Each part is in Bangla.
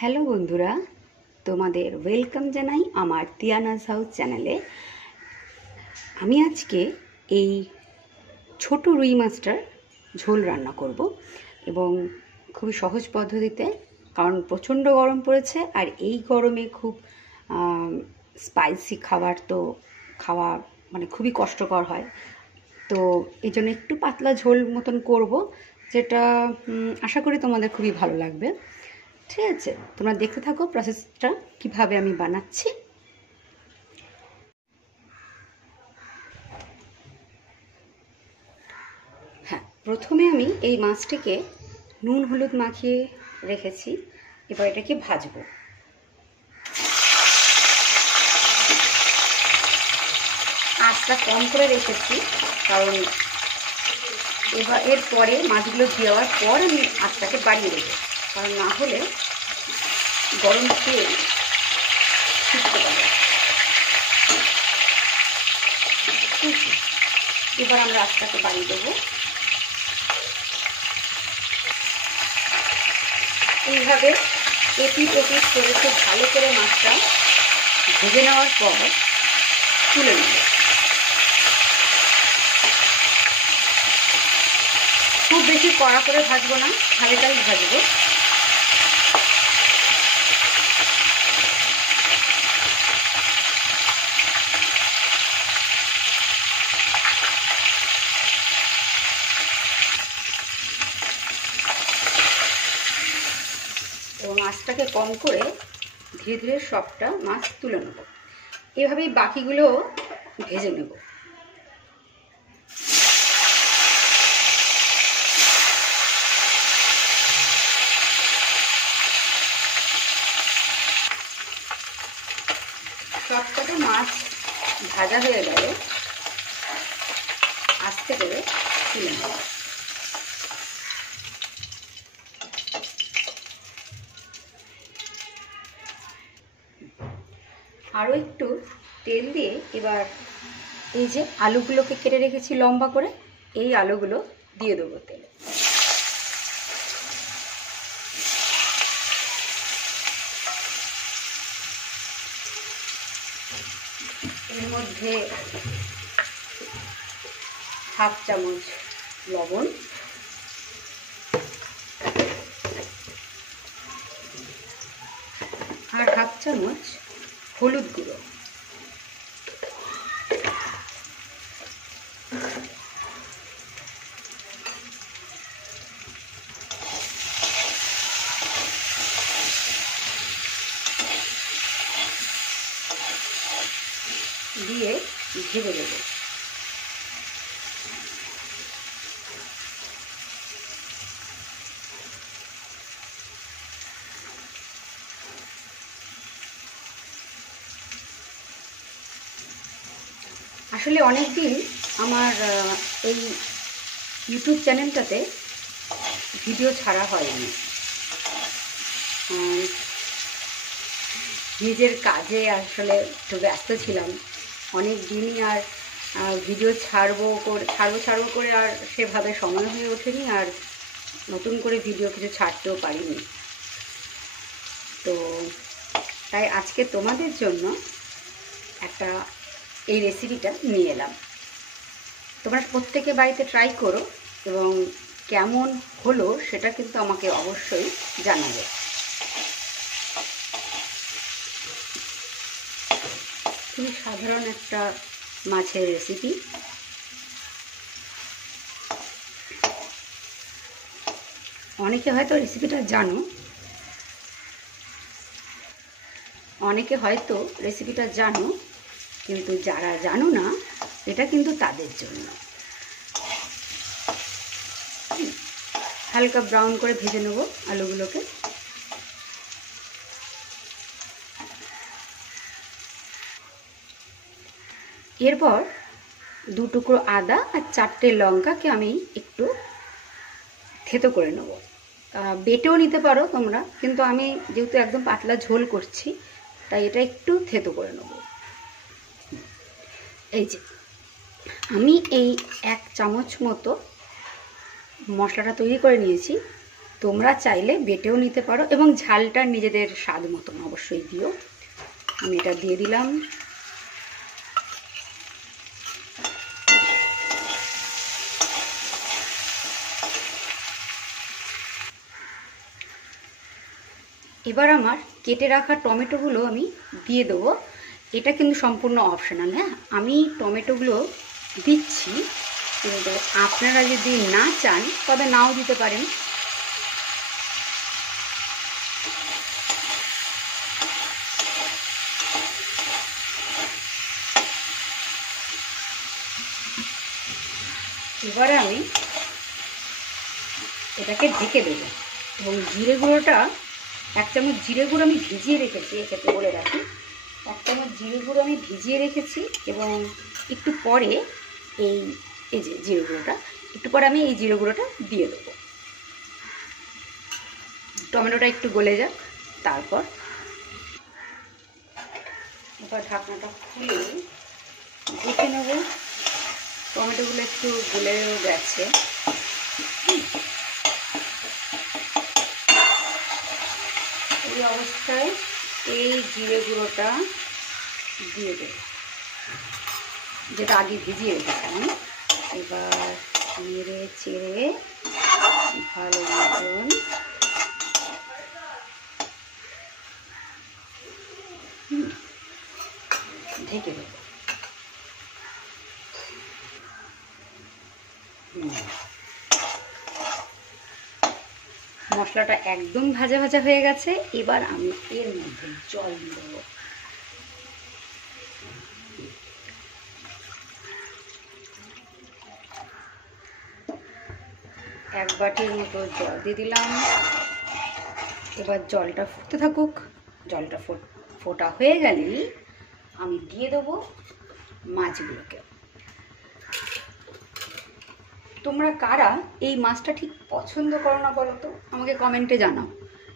হ্যালো বন্ধুরা, তোমাদের ওয়েলকাম জানাই আমার তিয়ানাজ হাউস চ্যানেলে। আমি আজকে এই ছোট রুই মাছটার ঝোল রান্না করব এবং খুবই সহজ পদ্ধতিতে, কারণ প্রচণ্ড গরম পড়েছে আর এই গরমে খুব স্পাইসি খাবার তো খাওয়া মানে খুবই কষ্টকর হয়। তো এই জন্য একটু পাতলা ঝোল মতন করব, যেটা আশা করি তোমাদের খুবই ভালো লাগবে। ঠিক আছে, তোমরা দেখতে থাকো প্রসেসটা কিভাবে আমি বানাচ্ছি। হ্যাঁ, প্রথমে আমি এই মাছটিকে নুন হলুদ মাখিয়ে রেখেছি, এবার এটাকে ভাজবো। আঁচটা কম করে রেখেছি, কারণ এবার এরপরে মাছগুলো দেওয়ার পর আমি আঁচটাকে বাড়িয়ে দেবো, কারণ না হলে গরম তেল ছিটতে পারে। এবার আমরা আঁচটাকে বাড়িয়ে দেবো। এইভাবে এপিট ওপিট করে খুব ভালো করে মাছটা ভেজে নেওয়ার পর তুলে নেব। খুব বেশি কড়া করে ভাজবো না, হালকাই ভাজবো। এবং মাছটাকে কম করে ধীরে ধীরে সবটা মাছ তুলে নেব। এভাবেই বাকিগুলো ভেজে নেব। সবকটা মাছ ভাজা হয়ে গেলে আস্তে করে তুলে নেব। আরও একটু তেল দিয়ে এবার এই যে আলুগুলোকে কেটে রেখেছি লম্বা করে, এই আলুগুলো দিয়ে দেবো তেলে। এর মধ্যে হাফ চামচ লবণ, আর হাফ চামচ হলুদ গুঁড়ো, দিয়ে ভেজে দেব। আসলে অনেক দিন আমার এই ইউটিউব চ্যানেলটাতে ভিডিও ছাড়া হয়নি। নিজের কাজে আসলে একটু ব্যস্ত ছিলাম অনেক দিনই, আর ভিডিও ছাড়বো করে আর সেভাবে সময় হয়ে ওঠেনি, আর নতুন করে ভিডিও কিছু ছাড়তেও পারিনি। তো তাই আজকে তোমাদের জন্য একটা এই রেসিপিটা নিয়ে এলাম। তোমরা প্রত্যেকে বাড়িতে ট্রাই করো এবং কেমন হলো সেটা কিন্তু আমাকে অবশ্যই জানাবে। খুবই সাধারণ একটা মাছের রেসিপি। অনেকে হয়তো রেসিপিটা জানো, কিন্তু যারা জানো না এটা কিন্তু তাদের জন্য। হালকা ব্রাউন করে ভেজে নেব আলুগুলোকে। এরপর 2 টুকরো আদা আর 4টে লঙ্কাকে আমি একটু থেতো করে নেব। বেটেও নিতে পারো তোমরা, কিন্তু আমি যেহেতু একদম পাতলা ঝোল করছি তাই এটা একটু থেতো করে নেব। এই যে আমি এই 1 চামচ মতো মশলাটা তৈরি করে নিয়েছি, তোমরা চাইলে বেটেও নিতে পারো এবং ঝালটা নিজেদের স্বাদ মতন অবশ্যই দিও। আমি এটা দিয়ে দিলাম। এবার আমার কেটে রাখা টমেটোগুলো আমি দিয়ে দেবো। এটা কিন্তু সম্পূর্ণ অপশনাল, হ্যাঁ, আমি টমেটোগুলো দিচ্ছি, কিন্তু আপনারা যদি না চান তবে নাও দিতে পারেন। এবারে আমি এটাকে ঢেকে দেবো এবং জিরে গুঁড়োটা 1 চামচ জিরে গুঁড়ো আমি ভিজিয়ে রেখেছি, এক্ষেত্রে বলে রাখি 1 চামচ জিরে গুঁড়ো আমি ভিজিয়ে রেখেছি এবং একটু পরে এই যে জিরে গুঁড়োটা একটু পরে আমি এই জিরে গুঁড়োটা দিয়ে দেবো। টমেটোটা একটু গলে যাক, তারপর এবার ঢাকনাটা খুলে দেখে নেব টমেটোগুলো একটু গলেও গেছে। এই অবস্থায় এই জিরে গুঁড়োটা দিয়ে দেব, যেটা আগে ভিজিয়ে রেখেছিলাম। এবার নেড়ে চেড়ে ভালো মতন ঢেকে দেব। মশলাটা একদম ভাজা ভাজা হয়ে গেছে। এবার আমি এর মধ্যে জল দিয়ে দেবো। এক বাটির মতো জল দিয়ে দিলাম। এবার জলটা ফুটতে থাকুক। জলটা ফোটা হয়ে গেলেই আমি দিয়ে দেবো মাছগুলোকে। তোমরা কারা এই মাছটা ঠিক পছন্দ করো না বলো তো, আমাকে কমেন্টে জানাও।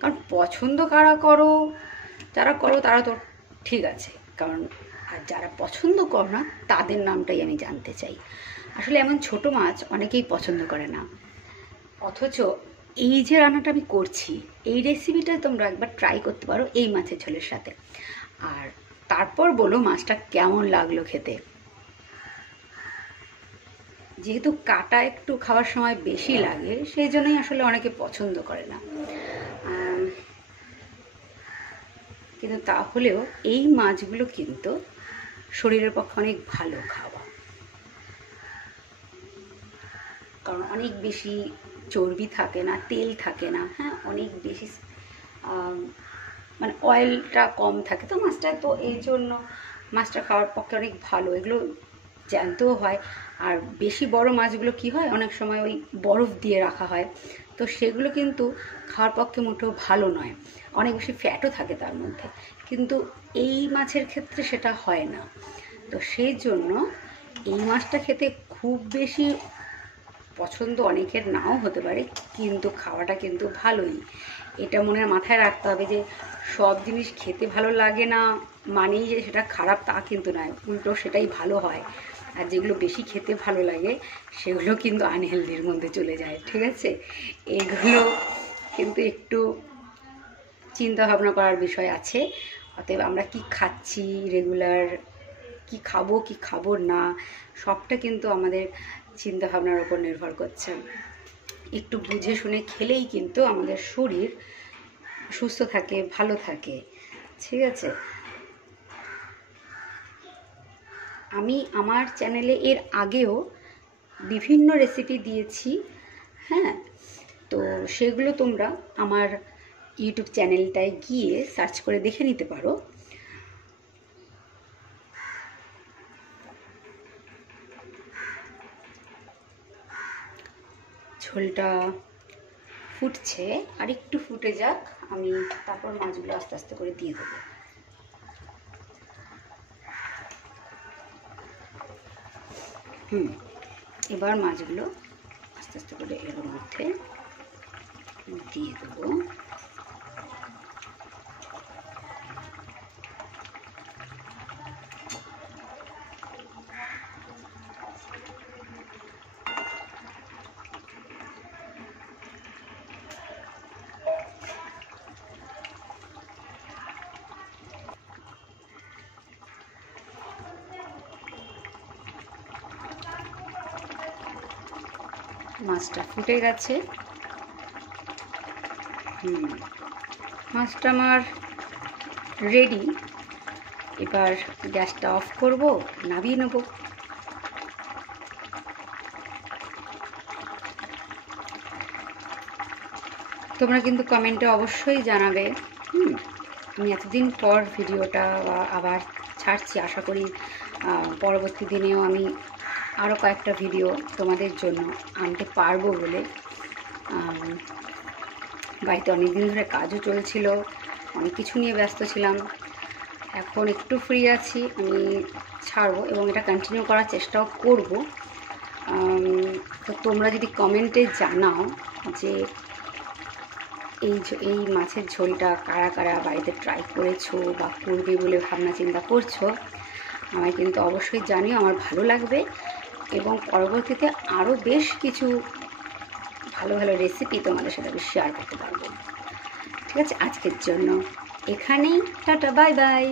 কারণ পছন্দ কারা করো, যারা করো তারা তো ঠিক আছে, কারণ আর যারা পছন্দ করো না তাদের নামটাই আমি জানতে চাই। আসলে এমন ছোট মাছ অনেকেই পছন্দ করে না, অথচ এই যে রান্নাটা আমি করছি এই রেসিপিটা তোমরা একবার ট্রাই করতে পারো এই মাছের ঝোলের সাথে, আর তারপর বলো মাছটা কেমন লাগলো খেতে। যেহেতু কাটা একটু খাওয়ার সময় বেশি লাগে সেই জন্যই আসলে অনেকে পছন্দ করে না, কিন্তু তাহলেও এই মাছগুলো কিন্তু শরীরের পক্ষে অনেক ভালো খাওয়া, কারণ অনেক বেশি চর্বি থাকে না, তেল থাকে না, হ্যাঁ, অনেক বেশি মানে অয়েলটা কম থাকে তো মাছটা, তো এই জন্য মাছটা খাওয়ার পক্ষে অনেক ভালো। এগুলো জ্যান্তও হয়, আর বেশি বড় মাছগুলো কি হয় অনেক সময় ওই বরফ দিয়ে রাখা হয়, তো সেগুলো কিন্তু খাওয়ার পক্ষে মোটেও ভালো নয়, অনেক বেশি ফ্যাটও থাকে তার মধ্যে, কিন্তু এই মাছের ক্ষেত্রে সেটা হয় না। তো সেই জন্য এই মাছটা খেতে খুব বেশি পছন্দ অনেকের নাও হতে পারে, কিন্তু খাওয়াটা কিন্তু ভালোই। এটা মনে মাথায় রাখতে হবে যে সব জিনিস খেতে ভালো লাগে না মানেই যে সেটা খারাপ তা কিন্তু নয়, উল্টো সেটাই ভালো হয়। আর যেগুলো বেশি খেতে ভালো লাগে সেগুলো কিন্তু আনহেলদির মধ্যে চলে যায়, ঠিক আছে? এগুলো কিন্তু একটু চিন্তা ভাবনা করার বিষয় আছে। অতএব আমরা কি খাচ্ছি রেগুলার, কি খাবো কি খাবো না, সবটা কিন্তু আমাদের চিন্তা ভাবনার উপর নির্ভর করছে। একটু বুঝে শুনে খেলেই কিন্তু আমাদের শরীর সুস্থ থাকে, ভালো থাকে, ঠিক আছে? আমি আমার চ্যানেলে এর আগেও বিভিন্ন রেসিপি দিয়েছি, হ্যাঁ, তো সেগুলো তোমরা আমার ইউটিউব চ্যানেলটায় গিয়ে সার্চ করে দেখে নিতে পারো। ঝোলটা ফুটছে, আর একটু ফুটে যাক, আমি তারপর মাছগুলো আস্তে আস্তে করে দিয়ে দেবো। এবার মাছগুলো আস্তে আস্তে করে এর মধ্যে দিয়ে দেবো। মাছটা ফুটে গেছে। মাছটা আমার রেডি। এবার গ্যাসটা অফ করব, নামিয়ে নেব। তোমরা কিন্তু কমেন্টে অবশ্যই জানাবে। আমি এতদিন পর ভিডিওটা আবার ছাড়ছি, আশা করি পরবর্তী দিনেও আমি আরও কয়েকটা ভিডিও তোমাদের জন্য আনতে পারবো বলে। বাড়িতে অনেক দিন ধরে কাজও চলছিল, অনেক কিছু নিয়ে ব্যস্ত ছিলাম। এখন একটু ফ্রি আছি, আমি ছাড়বো এবং এটা কন্টিনিউ করার চেষ্টাও করব। তো তোমরা যদি কমেন্টে জানাও যে এই মাছের ঝোলটা কারা কারা বাড়িতে ট্রাই করেছো বা করবে বলে ভাবনা চিন্তা করছো, আমায় কিন্তু অবশ্যই জানিও, আমার ভালো লাগবে। এবং পরবর্তীতে আরও বেশ কিছু ভালো ভালো রেসিপি তোমাদের সাথে আমি শেয়ার করতে পারবো। ঠিক আছে, আজকের জন্য এখানেই, টাটা, বাই বাই।